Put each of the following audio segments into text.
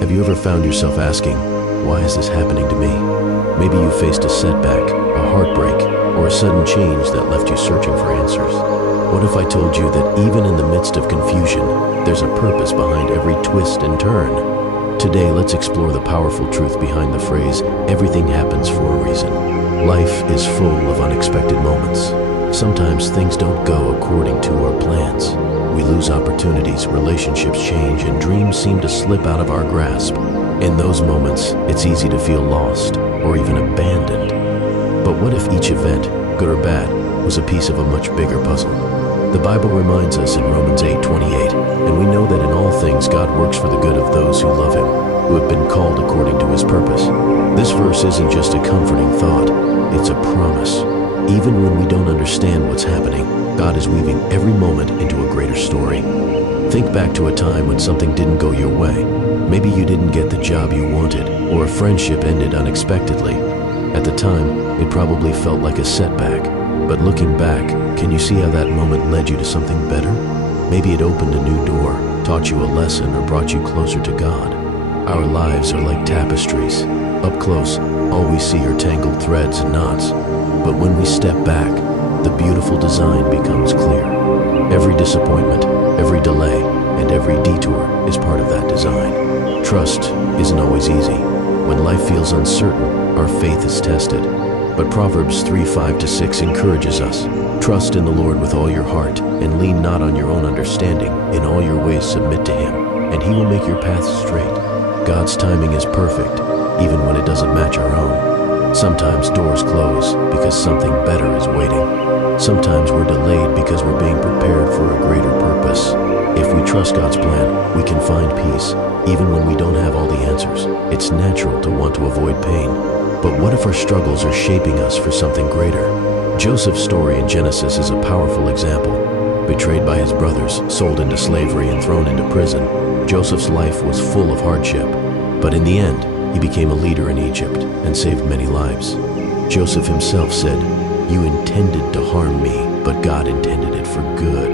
Have you ever found yourself asking, why is this happening to me? Maybe you faced a setback, a heartbreak, or a sudden change that left you searching for answers. What if I told you that even in the midst of confusion, there's a purpose behind every twist and turn? Today, let's explore the powerful truth behind the phrase, everything happens for a reason. Life is full of unexpected moments. Sometimes things don't go according to our plans. We lose opportunities, relationships change, and dreams seem to slip out of our grasp. In those moments, it's easy to feel lost or even abandoned. But what if each event, good or bad, was a piece of a much bigger puzzle? The Bible reminds us in Romans 8:28, and we know that in all things God works for the good of those who love Him, who have been called according to His purpose. This verse isn't just a comforting thought, it's a promise. Even when we don't understand what's happening, God is weaving every moment into a greater story. Think back to a time when something didn't go your way. Maybe you didn't get the job you wanted, or a friendship ended unexpectedly. At the time, it probably felt like a setback. But looking back, can you see how that moment led you to something better? Maybe it opened a new door, taught you a lesson, or brought you closer to God. Our lives are like tapestries. Up close, all we see are tangled threads and knots. But when we step back, the beautiful design becomes clear. Every disappointment, every delay, and every detour is part of that design. Trust isn't always easy. When life feels uncertain, our faith is tested. But Proverbs 3:5-6 encourages us, trust in the Lord with all your heart, and lean not on your own understanding. In all your ways submit to Him, and He will make your paths straight. God's timing is perfect, even when it doesn't match our own. Sometimes doors close because something better is waiting. Sometimes we're delayed because we're being prepared for a greater purpose. If we trust God's plan, we can find peace, even when we don't have all the answers. It's natural to want to avoid pain. But what if our struggles are shaping us for something greater? Joseph's story in Genesis is a powerful example. Betrayed by his brothers, sold into slavery, and thrown into prison, Joseph's life was full of hardship. But in the end, he became a leader in Egypt and saved many lives. Joseph himself said, "You intended to harm me, but God intended it for good."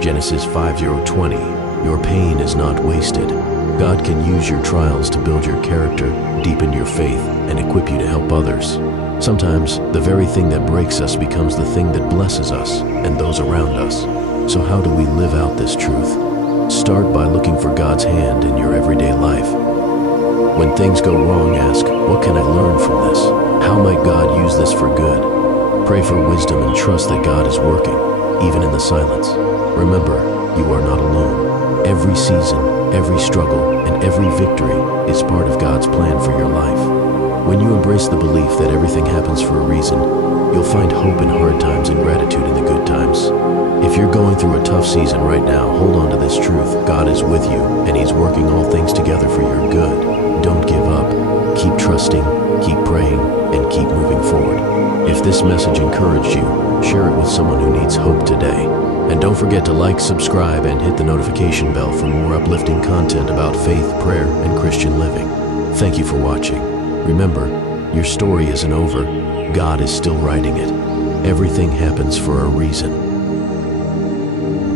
Genesis 5:20, your pain is not wasted. God can use your trials to build your character, deepen your faith, and equip you to help others. Sometimes, the very thing that breaks us becomes the thing that blesses us and those around us. So how do we live out this truth? Start by looking for God's hand in your everyday life. When things go wrong, ask, what can I learn from this? How might God use this for good? Pray for wisdom and trust that God is working, even in the silence. Remember, you are not alone. Every season, every struggle, and every victory is part of God's plan for your life. When you embrace the belief that everything happens for a reason, you'll find hope in hard times and gratitude in the good times. If you're going through a tough season right now, hold on to this truth. God is with you, and He's working all things together for your good. Don't give up. Keep trusting, keep praying, and keep moving forward. If this message encouraged you, share it with someone who needs hope today. And don't forget to like, subscribe, and hit the notification bell for more uplifting content about faith, prayer, and Christian living. Thank you for watching. Remember, your story isn't over. God is still writing it. Everything happens for a reason.